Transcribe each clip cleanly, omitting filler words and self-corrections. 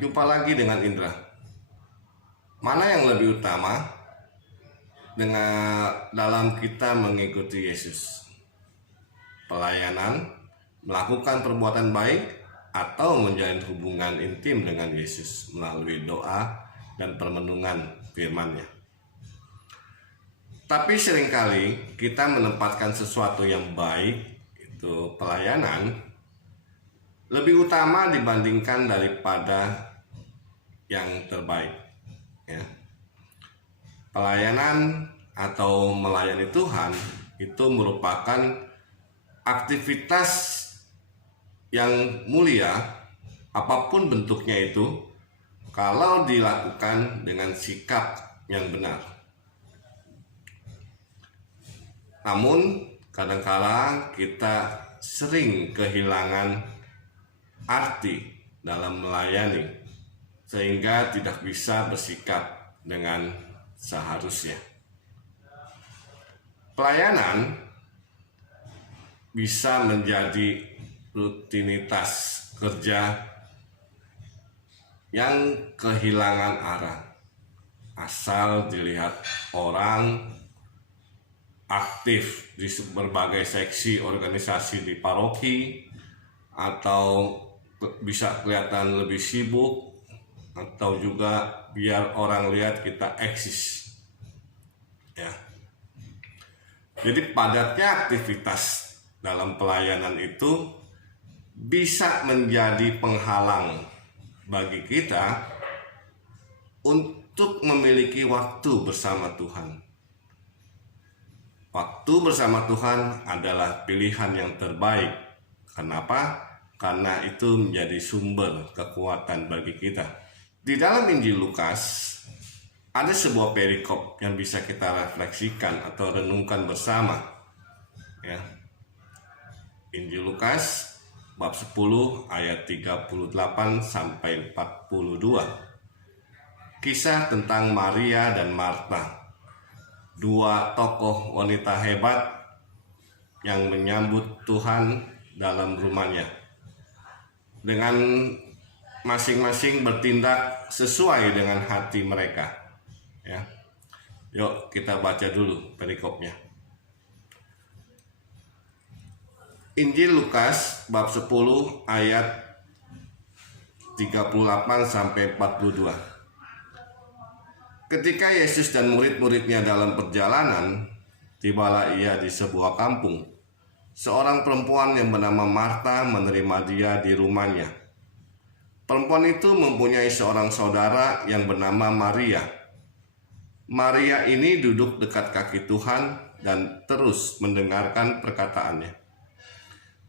jumpa lagi dengan Indra. Mana yang lebih utama dalam kita mengikuti Yesus? Pelayanan, melakukan perbuatan baik, atau menjalin hubungan intim dengan Yesus melalui doa dan permenungan firman-Nya. Tapi seringkali kita menempatkan sesuatu yang baik, itu pelayanan, lebih utama dibandingkan daripada yang terbaik, ya. Pelayanan atau melayani Tuhan itu merupakan aktivitas yang mulia, apapun bentuknya itu, kalau dilakukan dengan sikap yang benar. Namun kadang-kala kita sering kehilangan arti dalam melayani, sehingga tidak bisa bersikap dengan seharusnya. Pelayanan bisa menjadi rutinitas kerja yang kehilangan arah, asal dilihat orang aktif di berbagai seksi organisasi di paroki, atau bisa kelihatan lebih sibuk, atau juga biar orang lihat kita eksis, ya. Jadi padatnya aktivitas dalam pelayanan itu bisa menjadi penghalang bagi kita untuk memiliki waktu bersama Tuhan. Waktu bersama Tuhan adalah pilihan yang terbaik. Kenapa? Karena itu menjadi sumber kekuatan bagi kita. Di dalam Injil Lukas ada sebuah perikop yang bisa kita refleksikan atau renungkan bersama, ya. Injil Lukas bab 10 ayat 38 sampai 42. Kisah tentang Maria dan Marta, dua tokoh wanita hebat yang menyambut Tuhan dalam rumahnya, dengan masing-masing bertindak sesuai dengan hati mereka, ya. Yuk kita baca dulu perikopnya. Injil Lukas bab 10 ayat 38 sampai 42. Ketika Yesus dan murid-muridnya dalam perjalanan, tibalah ia di sebuah kampung. Seorang perempuan yang bernama Marta menerima dia di rumahnya. Perempuan itu mempunyai seorang saudara yang bernama Maria. Maria ini duduk dekat kaki Tuhan dan terus mendengarkan perkataannya.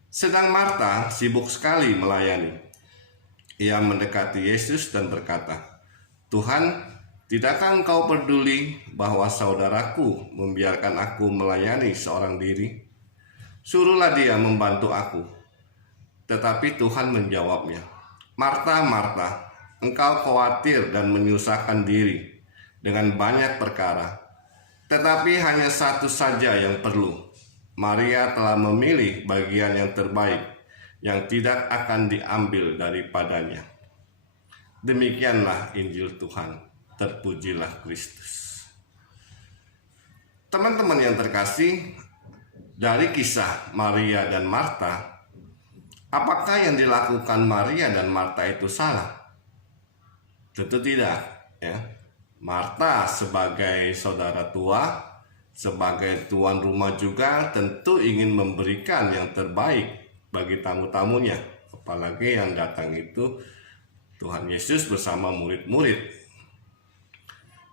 Sedang Marta sibuk sekali melayani. Ia mendekati Yesus dan berkata, "Tuhan, tidakkah Engkau peduli bahwa saudaraku membiarkan aku melayani seorang diri? Suruhlah dia membantu aku." Tetapi Tuhan menjawabnya, "Marta, Marta, engkau khawatir dan menyusahkan diri dengan banyak perkara. Tetapi hanya satu saja yang perlu. Maria telah memilih bagian yang terbaik, yang tidak akan diambil daripadanya." Demikianlah Injil Tuhan. Terpujilah Kristus. Teman-teman yang terkasih, dari kisah Maria dan Marta, apakah yang dilakukan Maria dan Marta itu salah? Tentu tidak, ya. Marta sebagai saudara tua, sebagai tuan rumah juga tentu ingin memberikan yang terbaik bagi tamu-tamunya, apalagi yang datang itu Tuhan Yesus bersama murid-murid.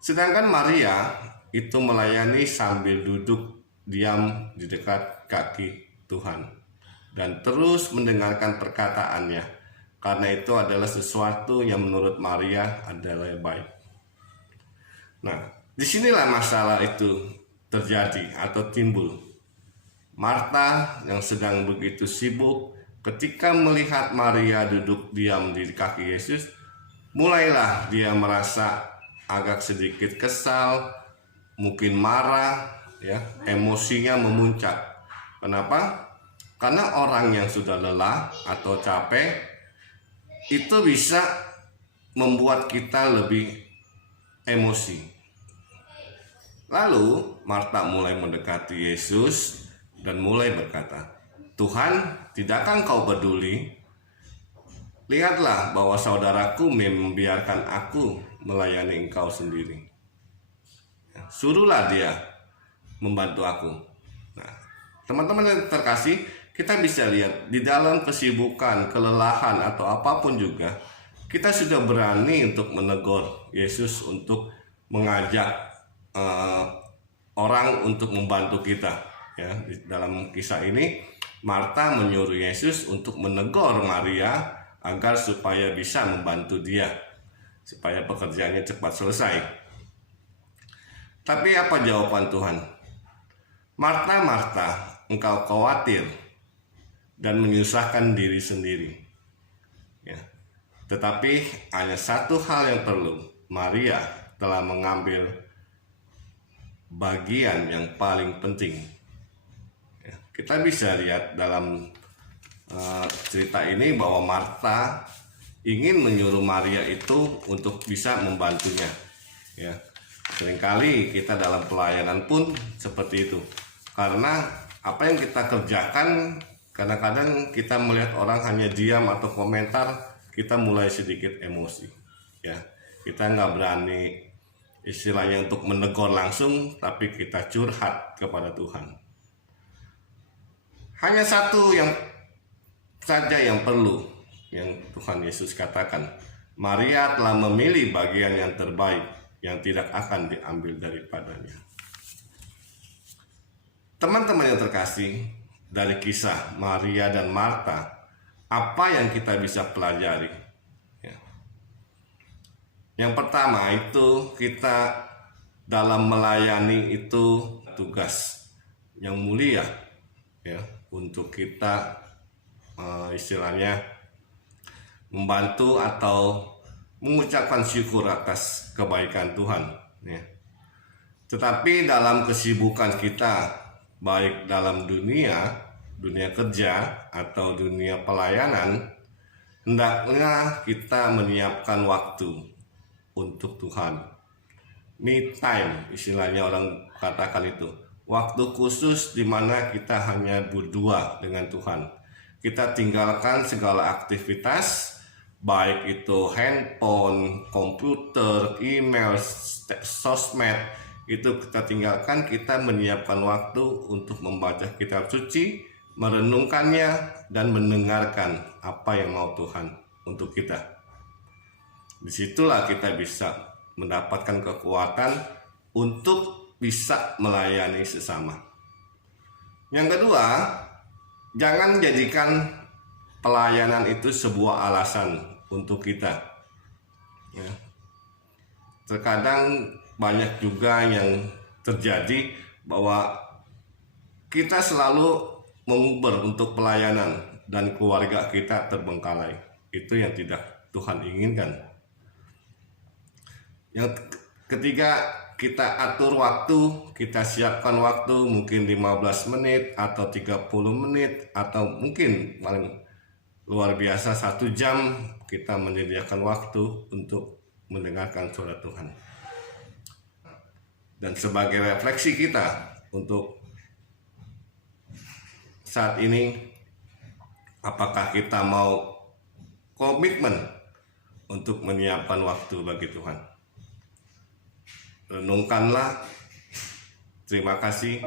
Sedangkan Maria itu melayani sambil duduk diam di dekat kaki Tuhan dan terus mendengarkan perkataannya, karena itu adalah sesuatu yang menurut Maria adalah baik. Nah, disinilah masalah itu terjadi atau timbul. Marta yang sedang begitu sibuk, ketika melihat Maria duduk diam di kaki Yesus, mulailah dia merasa agak sedikit kesal, mungkin marah, ya, emosinya memuncak. Kenapa? Karena orang yang sudah lelah atau capek itu bisa membuat kita lebih emosi. Lalu Marta mulai mendekati Yesus dan mulai berkata, "Tuhan, tidakkah Engkau peduli? Lihatlah bahwa saudaraku membiarkan aku melayani Engkau sendiri. Suruhlah dia membantu aku." Nah, teman-teman yang terkasih, kita bisa lihat di dalam kesibukan, kelelahan, atau apapun juga, kita sudah berani untuk menegur Yesus, untuk mengajak orang untuk membantu kita. Ya, di dalam kisah ini, Marta menyuruh Yesus untuk menegur Maria agar supaya bisa membantu dia, supaya pekerjaannya cepat selesai. Tapi apa jawaban Tuhan? "Marta, Marta, engkau khawatir dan menyusahkan diri sendiri. Ya. Tetapi hanya satu hal yang perlu. Maria telah mengambil bagian yang paling penting." Ya. Kita bisa lihat dalam cerita ini bahwa Marta ingin menyuruh Maria itu untuk bisa membantunya. Ya. Seringkali kita dalam pelayanan pun seperti itu. Karena apa yang kita kerjakan, kadang-kadang kita melihat orang hanya diam atau komentar, kita mulai sedikit emosi. Ya, kita nggak berani istilahnya untuk menegur langsung, tapi kita curhat kepada Tuhan. Hanya satu yang saja yang perlu, yang Tuhan Yesus katakan, "Maria telah memilih bagian yang terbaik, yang tidak akan diambil daripadanya." Teman-teman yang terkasih, dari kisah Maria dan Marta, apa yang kita bisa pelajari? Ya. Yang pertama itu, kita dalam melayani itu tugas yang mulia, ya, untuk kita istilahnya membantu atau mengucapkan syukur atas kebaikan Tuhan. Ya. Tetapi dalam kesibukan kita, baik dalam dunia kerja atau dunia pelayanan, hendaknya kita menyiapkan waktu untuk Tuhan. Me time, istilahnya orang katakan itu. Waktu khusus di mana kita hanya berdua dengan Tuhan. Kita tinggalkan segala aktivitas, baik itu handphone, komputer, email, sosmed, itu kita tinggalkan. Kita menyiapkan waktu untuk membaca kitab suci, merenungkannya, dan mendengarkan apa yang mau Tuhan untuk kita. Disitulah kita bisa mendapatkan kekuatan untuk bisa melayani sesama. Yang kedua, jangan jadikan pelayanan itu sebuah alasan untuk kita. Ya. Terkadang banyak juga yang terjadi bahwa kita selalu menguber untuk pelayanan dan keluarga kita terbengkalai. Itu yang tidak Tuhan inginkan. Yang ketiga, kita atur waktu, kita siapkan waktu mungkin 15 menit atau 30 menit atau mungkin paling luar biasa 1 jam kita menyediakan waktu untuk mendengarkan suara Tuhan. Dan sebagai refleksi kita untuk saat ini, apakah kita mau komitmen untuk menyiapkan waktu bagi Tuhan? Renungkanlah. Terima kasih.